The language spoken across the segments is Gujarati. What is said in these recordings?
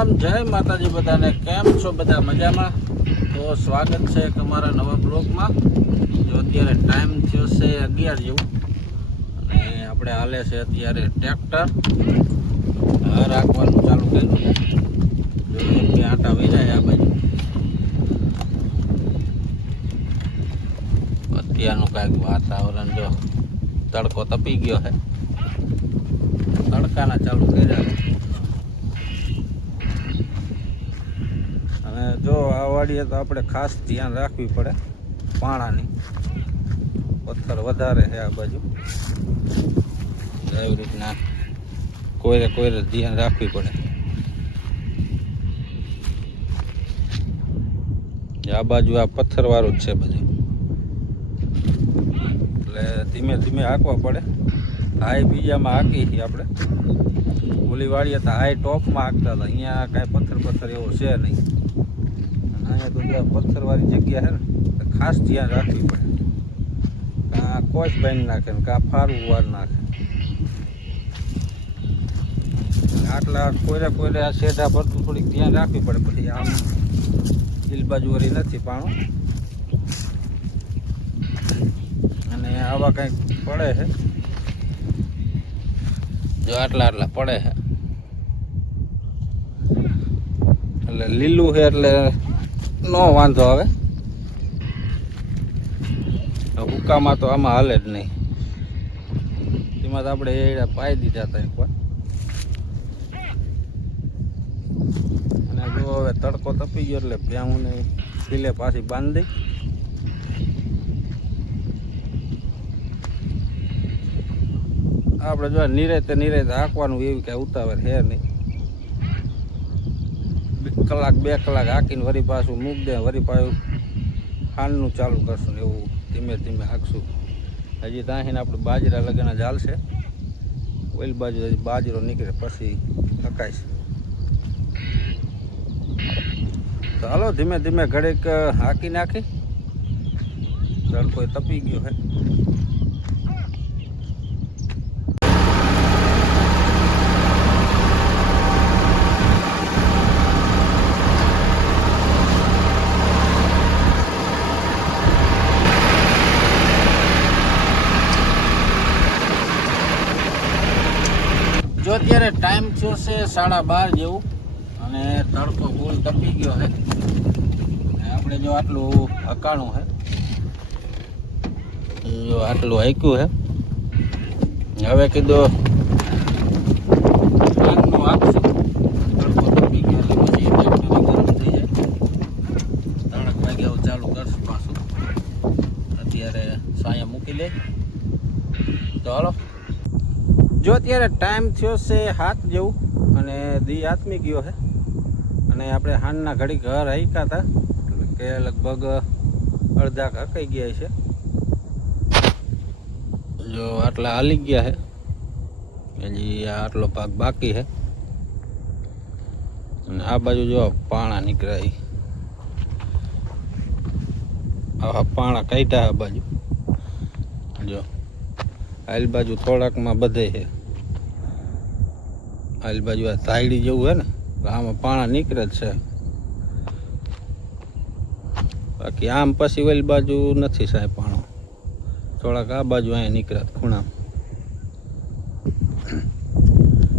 રામ જય માતાજી બધાને કેમ છો બધા મજામાં। તો સ્વાગત છે તમારા નવા બ્લોગમાં। જો અત્યારે ટાઈમ થયો છે 11 જેવું અને આપણે હાલે છે અત્યારે ટ્રેક્ટર રાખવાનું ચાલુ કર્યું। જો એક બે આટા વેરાય આ બાજુ અત્યારનું કાંઈક વાતાવરણ જો તડકો તપી ગયો છે, તડકાના ચાલુ કર્યા। અને જો આ વાડીએ તો આપણે ખાસ ધ્યાન રાખવી પડે પાણાની, પથ્થર વધારે છે આ બાજુ, એવી રીતના કોઈને ધ્યાન રાખવી પડે। આ બાજુ આ પથ્થરવાળું જ છે બધું, એટલે ધીમે ધીમે હાંકવા પડે। હાઈ બીજામાં હાંકી છીએ આપણે, ઓલી વાડીએ તો હાઈ ટોપમાં હાંકતા હતા, અહીંયા કાંઈ પથ્થર એવો છે નહીં। અહીંયા તો જ્યાં પથ્થરવાળી જગ્યા છે ને તો ખાસ ધ્યાન રાખવી પડે, કાં કોચ બાંધી નાખે ને કાં ફારું વાર નાખે। આટલા કોઈને આ શેઢા ભરતું થોડીક ધ્યાન રાખવી પડે। પછી આમ દિલ બાજુવાળી નથી પાણું, અને આવા કંઈક પડે છે, જો આટલા પડે છે, એટલે લીલું છે એટલે નો વાંધો આવે। હુકામાં તો આમાં હાલે જ નહીં, એમાં તો આપણે એ પાઈ દીધા હતા એકવાર। અને જો હવે તડકો તપી ગયો એટલે ભેહુંને ખીલે પાછી બાંધી દઈ। આપણે જો નિરાતે હાંકવાનું એવી કાંઈ ઉતાવળ છે નહીં, કલાક બે કલાક હાંકીને વળી પાછું મૂકી દે, વળી પાછું ખાંડનું ચાલુ કરશું ને એવું ધીમે ધીમે હાંકશું। હજી ત્યાંથી આપણે બાજરા લગાના ચાલશે, ઓલી બાજુ હજી બાજરો નીકળે પછી હકાઈશ। તો હાલો ધીમે ધીમે ઘડીક હાંકી નાખી, તડકો તપી ગયો છે। જો અત્યારે ટાઈમ થયો છે 12:30 જેવું અને તડકો ફૂલ તપી ગયો છે। આપણે જો આટલું હકાણું છે, જો આટલું હાંક્યું છે, હવે કીધું આગનું આપશું, તડકો તપી ગયો એટલે પછી ટ્રેક્ટર ગરમ થઈ જાય, 3 વાગ્યા ચાલુ કરશું પાછું। અત્યારે સાયા મૂકી લે તો હાલો। જો અત્યારે ટાઈમ થયો છે 7 જેવું અને દી આથમી ગયો છે, અને આપણે હાંજના ઘડી ઘર હાંક્યા હતા કે લગભગ અડધા હકાઈ ગયા છે। જો આટલા હાલી ગયા છે, હજી આટલો ભાગ બાકી છે, અને આ બાજુ જો પાણા નીકળ્યા, આવા પાણા કાઢ્યા આ બાજુ, જો આલ બાજુ થોડાકમાં બધે છે, આલ બાજુ આ ધાયડી જેવું છે ને આમાં પાણા નીકળે જ છે, બાકી આમ પછી ઓલી બાજુ નથી સાહેબ પાણો, થોડાક આ બાજુ અહીંયા નીકળે ખૂણામાં।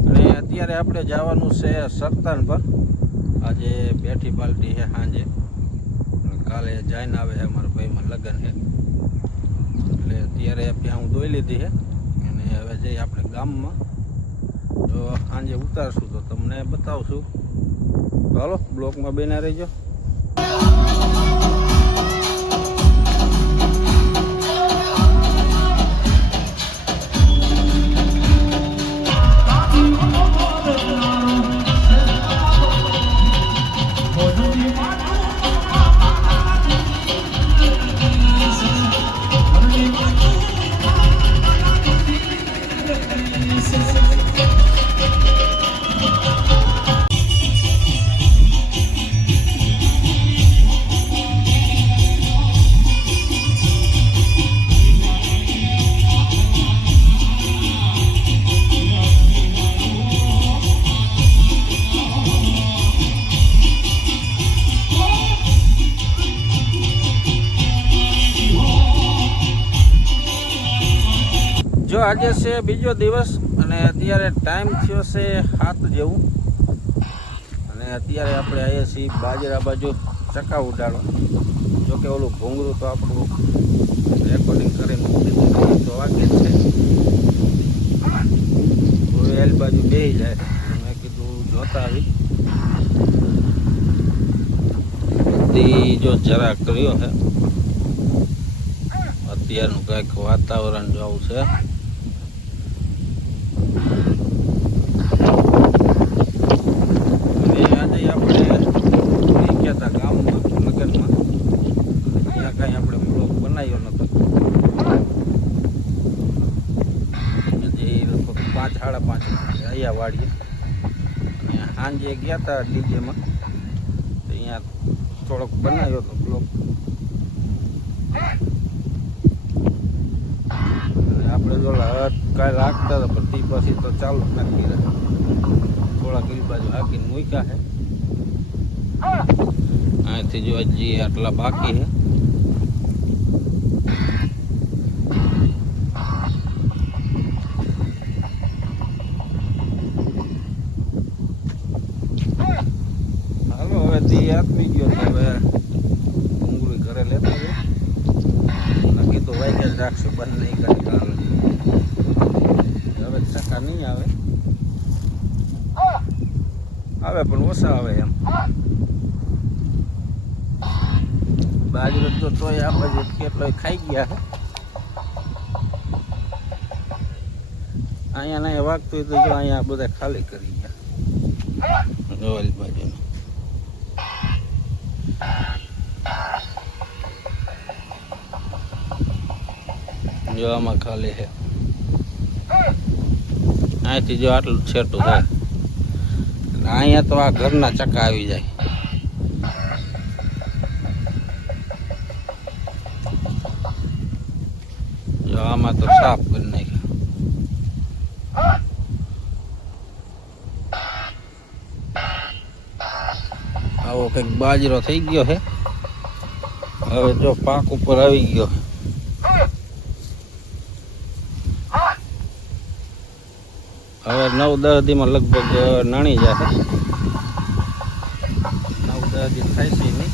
અને અત્યારે આપણે જવાનું છે સરતાન પર, આજે બેઠી પાલટી છે સાંજે, કાલે જઈને આવે છે અમારા ભાઈમાં લગ્ન છે, એટલે અત્યારે હું દોઈ લીધી છે અને હવે જઈ આપણે ગામમાં, જો સાંજે ઉતારશું તો તમને બતાવશું। ચાલો બ્લોકમાં બેના રહેજો। આજે છે બીજો દિવસ અને અત્યારે ટાઈમ થયો છે 7 જેવું અને અત્યારે આપણે આવીએ છીએ બાજરા બાજુ ચકા ઉડાડવા. જોકે ઓલું ભૂંગળું તો આપણું રેકોર્ડિંગ કરીને મૂકી દીધું તો વાગે છે. એલ બાજુ બેસી જાય મેં કીધું જોતા આવી બધી જો જરા કર્યો છે. અત્યારનું કંઈક વાતાવરણ જોવું છે. અને આજે આપણે ગયા હતા ગામમાં નગરમાં, ત્યાં કાંઈ આપણે બ્લોગ બનાવ્યો નતો. હજી લગભગ 5 સાડા 5 અહીંયા વાડીએ અને સાંજે ગયા હતા ડીજેમાં તો અહીંયા થોડોક બનાવ્યો હતો બ્લોગ. આપણે જો કાંઈ રાખતા હતા પણ તે પછી તો ચાલુ નાખી રહ્યા. થોડા કિલ બાજુ હાકીને મૂક્યા છે. અહીંથી જો હજી આટલા બાકી છે. હાલો હવે તે આપી ગયો તો હવે ડુંગળી ઘરે લેતો ગયો. નક્કી તો વાઈ જ રાખશું બંધ નહીં કરી કાલે. હવે ટકા નહીં આવે, આવે પણ ઓછા આવે એમ. બાજરો તો તોય આ બાજુ કેટલો ખાઈ ગયા છે. અહીંયા નહીં વાગતું હોય તો જો અહીંયા બધા ખાલી કરી ગયા ઓલી બાજુ. જો આમાં ખાલી છે. અહીંથી જો આટલું છેટું થાય અહીંયા તો આ ઘરના ચક્કા આવી જાય. જો આમાં તો સાફ કરી નાખ્યા. આવો કંઈક બાજરો થઈ ગયો છે. હવે જો પાક ઉપર આવી ગયો. હવે 9-10 દીમાં લગભગ નાણી જશે. 9-10 દી થાય છે નહીં.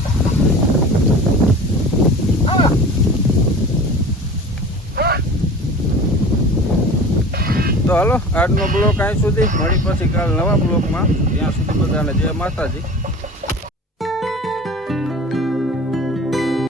તો હાલો આજનો બ્લોગ અહીં સુધી, મળી પછી કાલ નવા બ્લોગમાં. ત્યાં સુધી બધાને જય માતાજી.